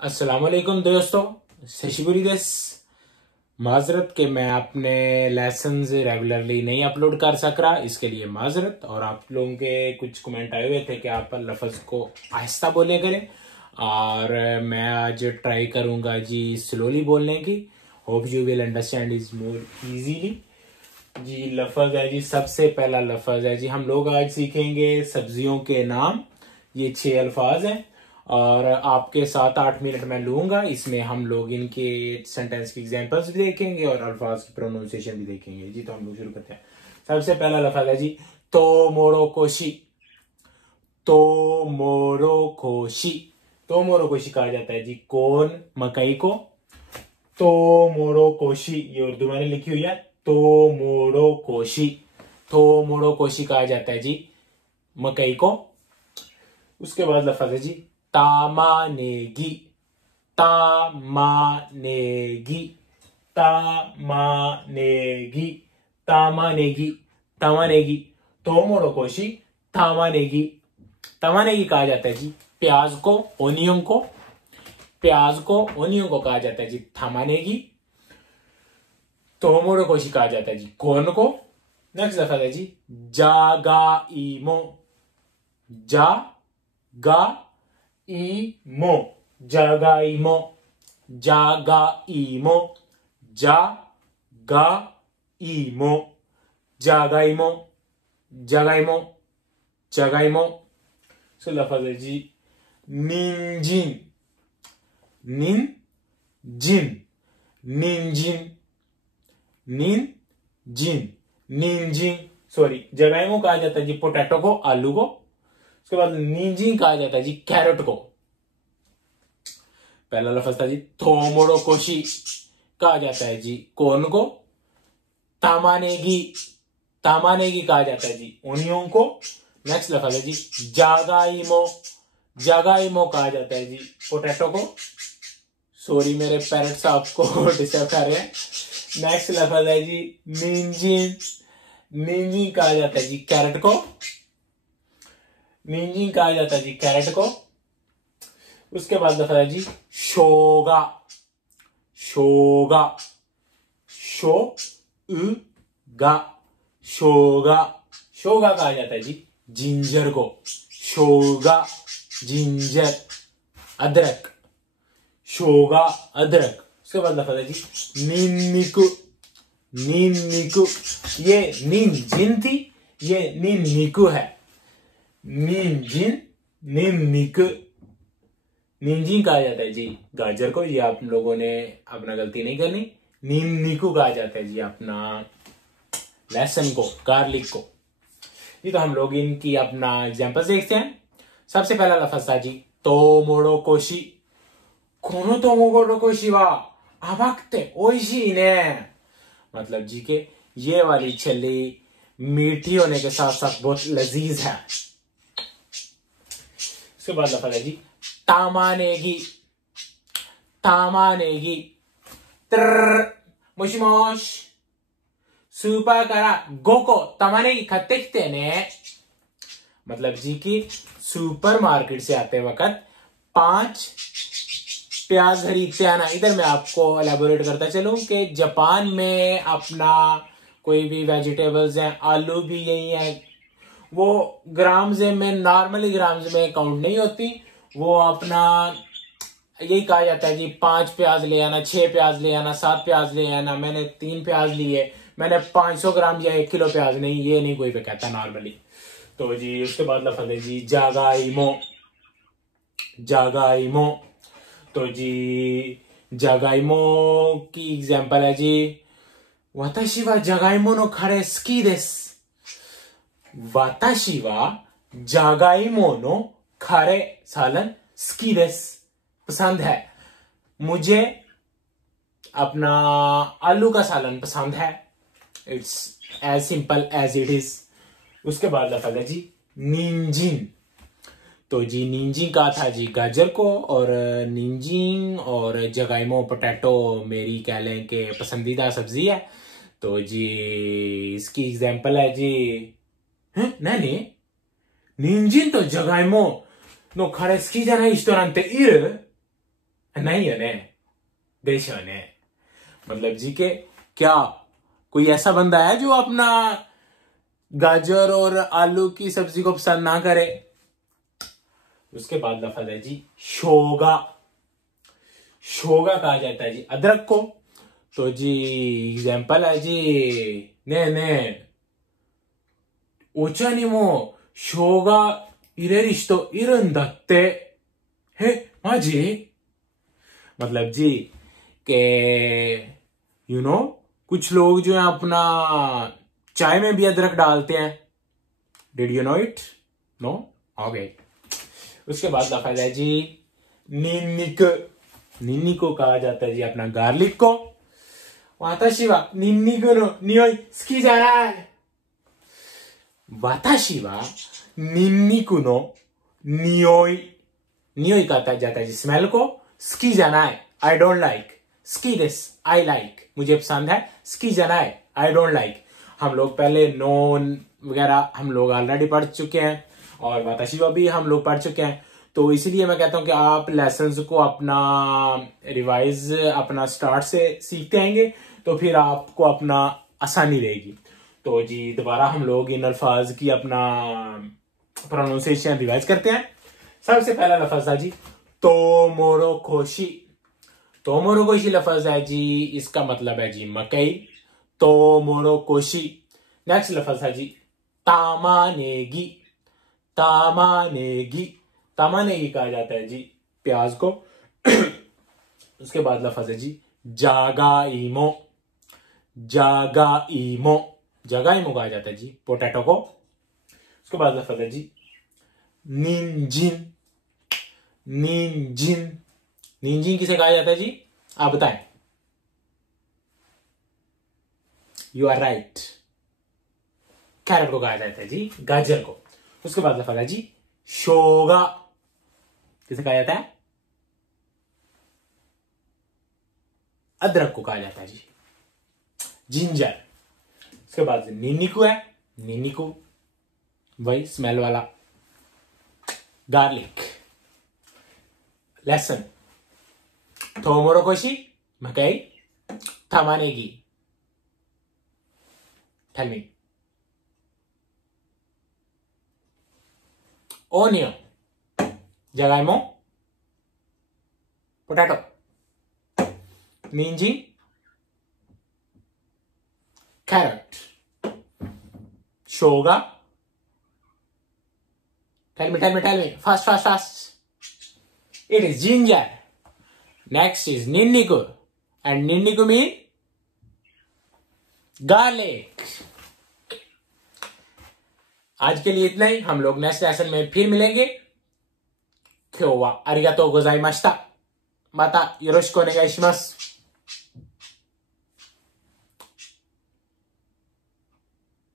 अस्सलाम वालेकुम दोस्तों, सशिबुरी देस। माजरत के मैं अपने लेसन रेगुलरली नहीं अपलोड कर सक रहा, इसके लिए माजरत। और आप लोगों के कुछ कमेंट आए हुए थे कि आप लफ्ज़ को आहिस्ता बोले करें, और मैं आज ट्राई करूंगा जी स्लोली बोलने की। Hope you will understand is more easily. जी लफ्ज़ है जी, सबसे पहला लफ्ज़ है जी, हम लोग आज सीखेंगे सब्जियों के नाम। ये 6 अल्फाज हैं और आपके 7-8 मिनट मैं लूंगा। इसमें हम लोग इनके सेंटेंस की एग्जांपल्स भी देखेंगे और अल्फाज की प्रोनाउंसिएशन भी देखेंगे। जी तो हम लोग शुरू करते हैं। सबसे पहला लफ्ज़ है जी तो मोरोकोशी। तो मोरोकोशी, तो मोरोकोशी कहा जाता है जी कौन, मकई को। तो मोरोकोशी, ये उर्दू मैंने लिखी हुई है। तो मोरोकोशी, तो मोरोकोशी कहा जाता है जी मकई को। उसके बाद लफ्ज़ है जी तामानेगी। तामानेगी, तामानेगी, तामानेगी, तामानेगी। तोमोरोकोशी तामानेगी। तामानेगी कहा जाता है जी प्याज को, ओनियन को। प्याज को, ओनियन को कहा जाता है जी थामानेगी। तोमोरोकोशी कहा जाता है जी कॉर्न को। नेक्स्ट लफ्ज़ है जी जागाइमो। जागाइमो, जागाइमो, जागाइमो, जागाइमो, जागाइमो, जागाइमो, जागाइमो। सो लफ्ज़ है जी निंजिन। निंजिन, निंजिन, निंजिन, निंजिन। सॉरी, जगाइमो कहा जाता है जी पोटैटो को, आलू को। उसके बाद निंजिन कहा जाता है जी कैरेट को। पहला लफ्ज़ था जी तोमोरोकोशी, कहा जाता है जी कॉर्न को। तामानेगी, तामानेगी कहा जाता है जी ओनियन को। नेक्स्ट लफ्ज़ है जी जागाइमो। जागाइमो कहा जाता है जी पोटैटो को। सॉरी, मेरे पेरेंट्स आपको डिस्टर्ब कर रहे हैं। नेक्स्ट लफ्ज़ है जी निंजिन। निंजिन कहा जाता है जी कैरेट को। निंजिन कहा जाता है जी कैरेट को। उसके बाद लफ्ज़ है जी शोगा। शोगा, शोगा, शोगा, शोगा कहा जाता है जी जिंजर को। शोगा, जिंजर, अदरक, शोगा, अदरक। उसके बाद लफ्ज़ है जी निन्निकु। निन्निकु, ये निंजिन थी, ये निन्निकु है। निंजिन, निन्निकु। निंजिन कहा जाता है जी गाजर को। ये आप लोगों ने अपना गलती नहीं करनी। निन्निकु कहा जाता है जी अपना लहसुन को, गार्लिक को। ये तो हम लोग इनकी अपना एग्जांपल्स देखते हैं। सबसे पहला लफ्ज़ था जी तोमोरोकोशी। कोनो तोमोरोकोशी वा अबाकते ओइशी ने। मतलब जी के ये वाली छली मीठी होने के साथ साथ बहुत लजीज है। उसके बाद लफ्ज़ है जी तामानेगी। तामानेगी, ट्र मोशिमोश सुपर करा गोको तामानेगी खाते खते ने। मतलब जी की सुपर मार्केट से आते वक्त 5 प्याज खरीदते आना। इधर मैं आपको एलेबोरेट करता चलूं कि जापान में अपना कोई भी वेजिटेबल्स हैं, आलू भी यही है, वो ग्राम्स में, नॉर्मली ग्राम्स में काउंट नहीं होती। वो अपना यही कहा जाता है जी 5 प्याज ले आना, 6 प्याज ले आना, 7 प्याज ले आना। मैंने 3 प्याज लिए, मैंने 500 ग्राम या 1 किलो प्याज नहीं, ये नहीं कोई भी कहता नॉर्मली। तो जी उसके बाद लफ्ज़ है जी जागाइमो। जागाइमो, तो जी जागाइमो की एग्जांपल है जी वाताशी वा जागाइमो नो खारे सुकी देसु। वाताशी वा जागाइमो नो खारे सालन सुकी देसु, पसंद है। मुझे अपना आलू का सालन पसंद है। It's as simple as it is. उसके बाद लफ्ज़ है जी निंजिन। तो जी निंजिन कहा था जी गाजर को, और निंजिन और जगाइमो पोटैटो मेरी कह लें कि पसंदीदा सब्जी है। तो जी इसकी एग्जांपल है जी नहीं, निंजिन तो जगाइमो नो खारे सुकी जानाई हितो नांते इरु? नहीं है ने, देश है ने। मतलब जी के क्या कोई ऐसा बंदा है जो अपना गाजर और आलू की सब्जी को पसंद ना करे? उसके बाद लफ्ज है जी शोगा। शोगा कहा जाता है जी अदरक को। तो जी एग्जाम्पल है जी, ने ओचाにも生姜入れる人いるんだって。हे माजी? मतलब जी के कुछ लोग जो है अपना चाय में भी अदरक डालते हैं। Did you know it? No? Okay. उसके बाद लफ्ज है जी निन्निक। निन्निक को कहा जाता है जी अपना गार्लिक को। वाताशी वा निन्निक नो नियोई सुकी जानाई। वाताशी वा निन्निक नो नियोई। नियोई कहा जाता है जी स्मेल को। सुकी जानाई आई डोंट लाइक। सुकी दिस आई लाइक, मुझे पसंद है। सुकी जानाई आई डोंट लाइक। हम लोग पहले नोन वगैरह हम लोग ऑलरेडी पढ़ चुके हैं और वाताशी वा भी हम लोग पढ़ चुके हैं। तो इसीलिए मैं कहता हूं कि आप लेसन्स को अपना रिवाइज अपना स्टार्ट से सीखते आएंगे तो फिर आपको अपना आसानी रहेगी। तो जी दोबारा हम लोग इन अल्फाज की अपना प्रोनाउंसिएशन रिवाइज करते हैं। सबसे पहला लफ्ज है जी तोमोरोकोशी। तोमोरोकोशी लफ्ज है जी, इसका मतलब है जी मकई। तोमोरोकोशी। नेक्स्ट लफ्ज है जी तामानेगी। तामानेगी। तामानेगी कहा जाता है जी प्याज को। उसके बाद लफ्ज है जी जागाइमो। जागाइमो। जागाइमो कहा जाता है जी पोटैटो को। उसके बाद लफ्ज है जी निंजिन। निंजिन। निंजिन किसे कहा जाता है जी? आप बताएं। यू आर राइट, कैरेट को कहा जाता है जी गाजर को। उसके बाद लफ्ज है जी शोगा। किसे कहा जाता है? अदरक को कहा जाता है जी जिंजर। उसके बाद निन्निकू है। निन्निकू वही स्मेल वाला। गार्लिक। लेसन तोमोरोकोशी मकई। तामानेगी टेल मी। ओनियन जागाइमो पोटैटो। निंजिन कैरेट। शोगा tell me fast. It is ginger. Next is ninniku and ninniku mean garlic. आज के लिए इतना ही। हम लोग नेक्स्ट लेसन में फिर मिलेंगे। क्यों वा अरिगातो गोजाइमाशिता। माता योरोशिकु ओनेगाई शिमासु।